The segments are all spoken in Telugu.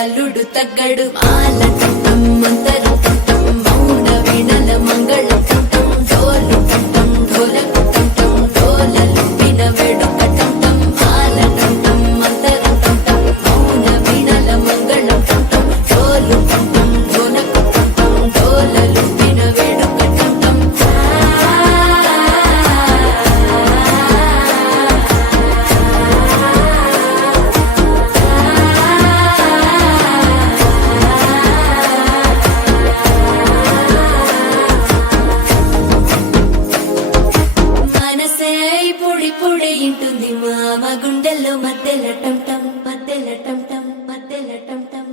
అల్లుడు తగ్గడు మాలటం మంతరం టం మౌన వీణల మంగళం టం డోలు టం డోలకు టం డోలలు విన వేడుక టం మాలటం మంతరం టం మౌన వీణల మంగళం టం డోలు టం డోలకు టం డోలలు విన వేడుక టం పొడి ఇంటుంది మామ గుండెల్లో మధ్యల టం టం మధ్యల టం టం మధ్యల టం టం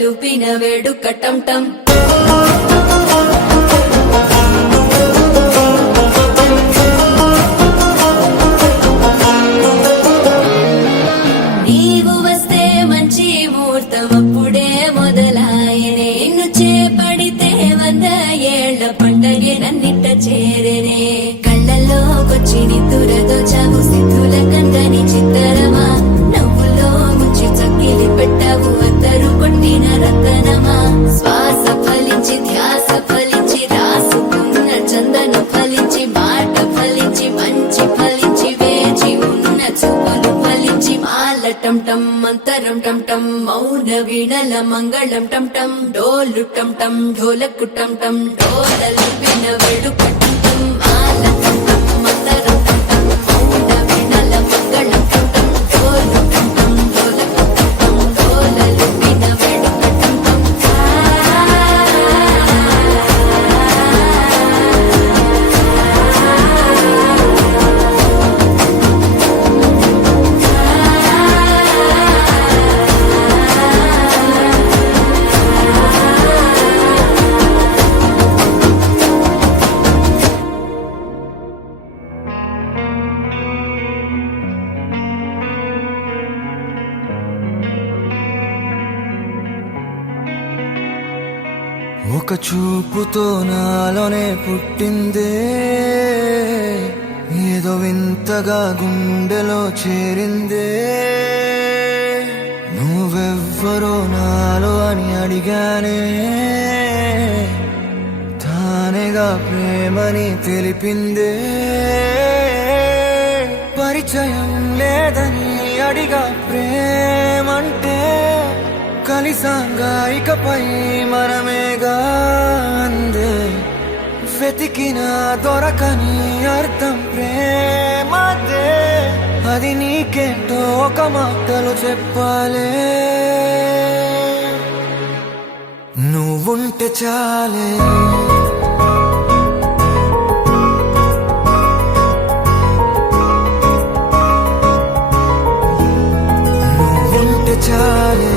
లూపిన వేడుక టం టం నీవు వస్తే మంచి ముహూర్తం అప్పుడే మొదలాయనే నిన్ను చేపడితే 100 ఏళ్ల పండగే నన్నిట్ట చేరనే కళ్ళల్లోకొచ్చి నిద్దురతో చావు సిద్ధుల కందని చిత్తరమా నవ్వులో ముంచి చక్కిలి పెట్టావు అందరూ కొట్టిన రతనమా శ్వాస ఫలించి ధ్యాస ఫలించి రాసుకున్న చందన ఫలించి మాట ఫలించి మంచి ఫలించి వేచి ఉన్న చూపులు ఫలించి మాలటం టం మంతరం టం టం మౌన వీణల మంగళం టం టం డోలు టం టం ఢోలకు టం టం డోలలు విన వేడుక టం టం మాలటం టం మంతరం టం టం మౌన వీణల మంగళం టం టం డోలు టం టం ఢోలకు టం టం డోలలు విన వేడుక టం టం ఒక చూపుతో నాలోనే పుట్టిందే ఏదో వింతగా గుండెలో చేరిందే నువ్వెవ్వరో నాలో అని అడిగానే తానేగా ప్రేమని తెలిపిందే పరిచయం లేదని అడిగా ప్రేమంటే కలిసాంగా ఇకపై మనమేగా అందే వెతికిన దొరకని అర్థం ప్రేమదే అది నీకేంటో ఒక మాటలు చెప్పాలే నువ్వుంటే చాలే నువ్వుంటే చాలే